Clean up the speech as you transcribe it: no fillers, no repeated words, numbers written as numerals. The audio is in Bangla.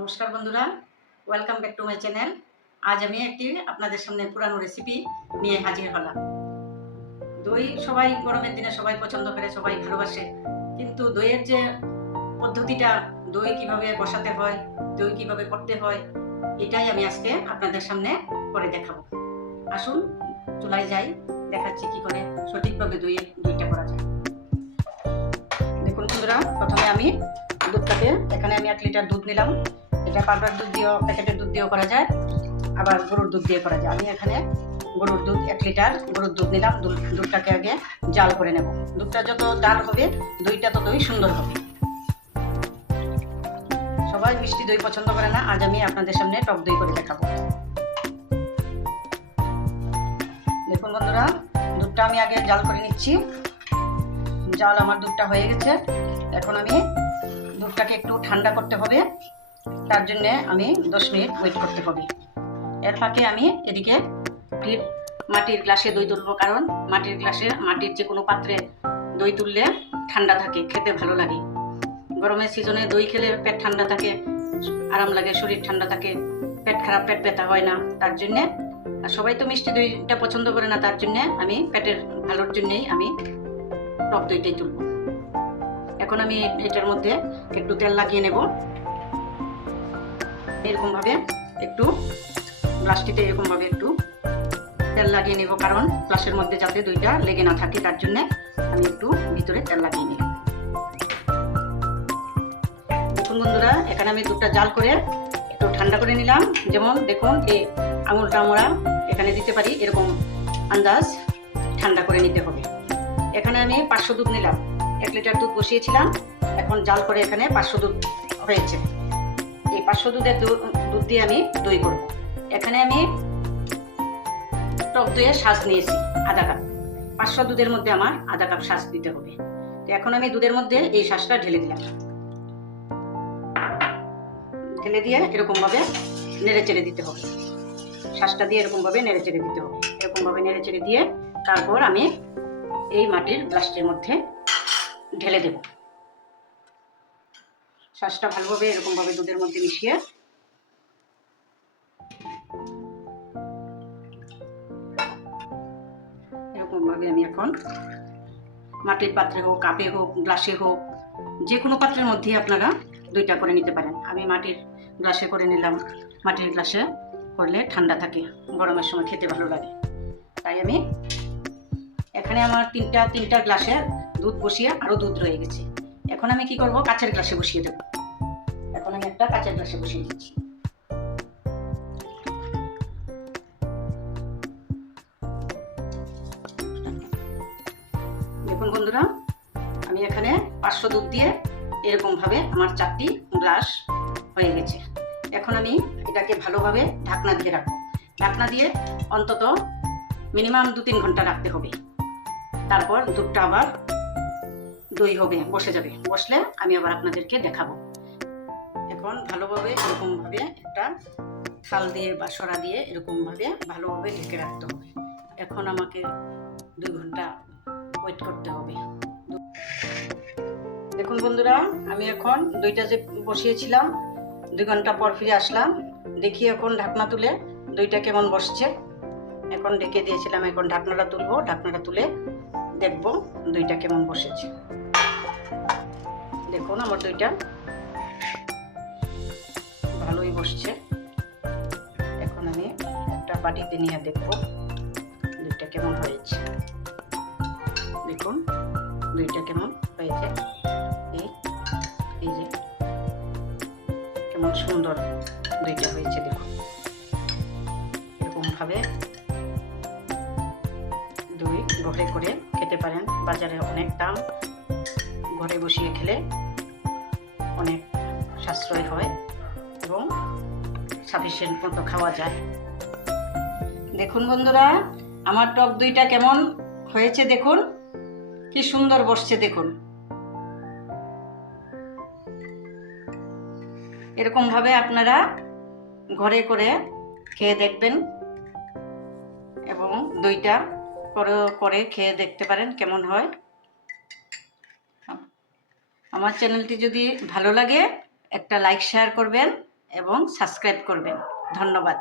নমস্কার বন্ধুরা, welcome back to my channel. আজ আমি একটি আপনাদের সামনে পুরানো রেসিপি নিয়ে হাজির হলাম। দই সবাই গরমের দিনে সবাই পছন্দ করে, সবাই ভালোবাসে, কিন্তু দইয়ের যে পদ্ধতিটা, দই কিভাবে বসাতে হয়, দই কিভাবে করতে হয়, এটাই আমি আজকে আপনাদের সামনে করে দেখাবো। আসুন চুলায় যাই, দেখাচ্ছি কি করে সঠিকভাবে দইটা করা যায়। দেখুন বন্ধুরা, প্রথমে আমি দুধটাকে, এখানে আমি 1 লিটার দুধ নিলাম। এটা পাউডার দুধ দিয়েও, প্যাকেটের দুধ দিয়েও করা যায়, আবার গরুর দুধ দিয়ে করা যায়। আমি এখানে গরুর দুধ 1 লিটার গরুর দুধ নিলাম। দুধটাকে আগে জাল করে নেব। দুধটা যত জাল হবে দইটা ততই সুন্দর হবে। সবাই মিষ্টি দই পছন্দ করে না, আজ আমি আপনাদের সামনে টক দই করে দেখাবো। দেখুন বন্ধুরা, দুধটা আমি আগে জাল করে নিচ্ছি। জাল আমার দুধটা হয়ে গেছে। এখন আমি দুধটাকে একটু ঠান্ডা করতে হবে, তার জন্য আমি 10 মিনিট ওয়েট করতে হবে। এর ফাঁকে আমি এদিকে মাটির গ্লাসে দই তুলবো, কারণ মাটির যে কোনো পাত্রে দই তুললে ঠান্ডা থাকে, খেতে ভালো লাগে। গরমের সিজনে দই খেলে পেট ঠান্ডা থাকে, আরাম লাগে, শরীর ঠান্ডা থাকে, পেট খারাপ, পেট ব্যথা হয় না। তার জন্যে, আর সবাই তো মিষ্টি দইটা পছন্দ করে না, তার জন্যে আমি পেটের ভালোর জন্যেই আমি টক দইটাই তুলবো। এখন আমি এটার মধ্যে একটু তেল লাগিয়ে নেব। এরকম ভাবে একটু গ্লাসটিতে এরকম ভাবে একটু তেল লাগিয়ে নেব, কারণ গ্লাসের মধ্যে যাতে দইটা লেগে না থাকে, তার জন্য আমি একটু ভিতরে তেল লাগিয়ে নিই। দেখুন বন্ধুরা, এখানে আমি দুধটা জাল করে একটু ঠান্ডা করে নিলাম। যেমন দেখুন, এই আঙুলটা আমরা এখানে দিতে পারি, এরকম আন্দাজ ঠান্ডা করে নিতে হবে। এখানে আমি 500 দুধ নিলাম। 1 লিটার দুধ বসিয়েছিলাম, এখন জাল করে এখানে 500 দুধ হয়েছে। এই 500 দুধের দুধ দিয়ে আমি দই করব। এখানে আমি টক দইয়ের শাঁস নিয়েছি আধা কাপ। 500 দুধের মধ্যে আমার আধা কাপ শাঁস দিতে হবে। তো এখন আমি দুধের মধ্যে এই শাঁসটা ঢেলে দিলাম। ঢেলে দিয়ে এরকম ভাবে নেড়ে চেড়ে দিতে হবে। শাঁসটা দিয়ে এরকম ভাবে নেড়ে চেড়ে দিতে হবে। এরকম ভাবে নেড়ে চেড়ে দিয়ে তারপর আমি এই মাটির গ্লাসটির মধ্যে ঢেলে দেব। শাঁসটা ভালোভাবে এরকম ভাবে দুধের মধ্যে মিশিয়ে এরকম ভাবে আমি এখন মাটির পাত্রে হোক, কাপে হোক, গ্লাসে হোক, যে কোনো পাত্রের মধ্যেই আপনারা দইটা করে নিতে পারেন। আমি মাটির গ্লাসে করে নিলাম। মাটির গ্লাসে করলে ঠান্ডা থাকে, গরমের সময় খেতে ভালো লাগে। তাই আমি এখানে আমার তিনটা গ্লাসে দুধ বসিয়ে আরো দুধ রয়ে গেছে। এখন আমি কি করব, কাচের গ্লাসে বসিয়ে দেব। এখন আমি একটা কাচের গ্লাসে বসিয়ে দিচ্ছি। দেখুন বন্ধুরা, আমি এখানে 500 দুধ দিয়ে এরকম ভাবে আমার 4টি গ্লাস হয়ে গেছে। এখন আমি এটাকে ভালোভাবে ঢাকনা দিয়ে রাখবো। ঢাকনা দিয়ে অন্তত মিনিমাম 2-3 ঘন্টা রাখতে হবে। তারপর দুধটা আবার দই হবে, বসে যাবে। বসলে আমি আবার আপনাদেরকে দেখাবো। এখন ভালোভাবে এরকম ভাবে একটা থাল দিয়ে বা সরা দিয়ে এরকম ভাবে ভালোভাবে ঢেকে রাখতে হবে। এখন আমাকে 2 ঘন্টা ওয়েট করতে হবে। দেখুন বন্ধুরা, আমি এখন দইটা যে বসিয়েছিলাম 2 ঘন্টা পর ফিরে আসলাম। দেখি এখন ঢাকনা তুলে দইটা কেমন বসছে। এখন ঢেকে দিয়েছিলাম, এখন ঢাকনাটা তুলবো। ঢাকনাটা তুলে দেখবো দইটা কেমন বসেছে। দেখুন আমার দইটা ভালোই বসছে। এখন আমি একটা বাটিতে নিয়ে দেখবো দইটা কেমন হয়েছে। দেখুন দইটা কেমন হয়েছে। এই যে কেমন সুন্দর দইটা হয়েছে। দেখুন এরকম ভাবে দই ঘরে করে খেতে পারেন। বাজারে অনেক দাম, ঘরে বসিয়ে খেলে অনেক সাশ্রয় হয় এবং সাফিসিয়েন্ট মতো খাওয়া যায়। দেখুন বন্ধুরা, আমার টক দইটা কেমন হয়েছে। দেখুন কি সুন্দর বসছে। দেখুন এরকম ভাবে আপনারা ঘরে করে খেয়ে দেখবেন এবং দইটা করে খেয়ে দেখতে পারেন কেমন হয়। আমার চ্যানেলটি যদি ভালো লাগে একটা লাইক শেয়ার করবেন এবং সাবস্ক্রাইব করবেন। ধন্যবাদ।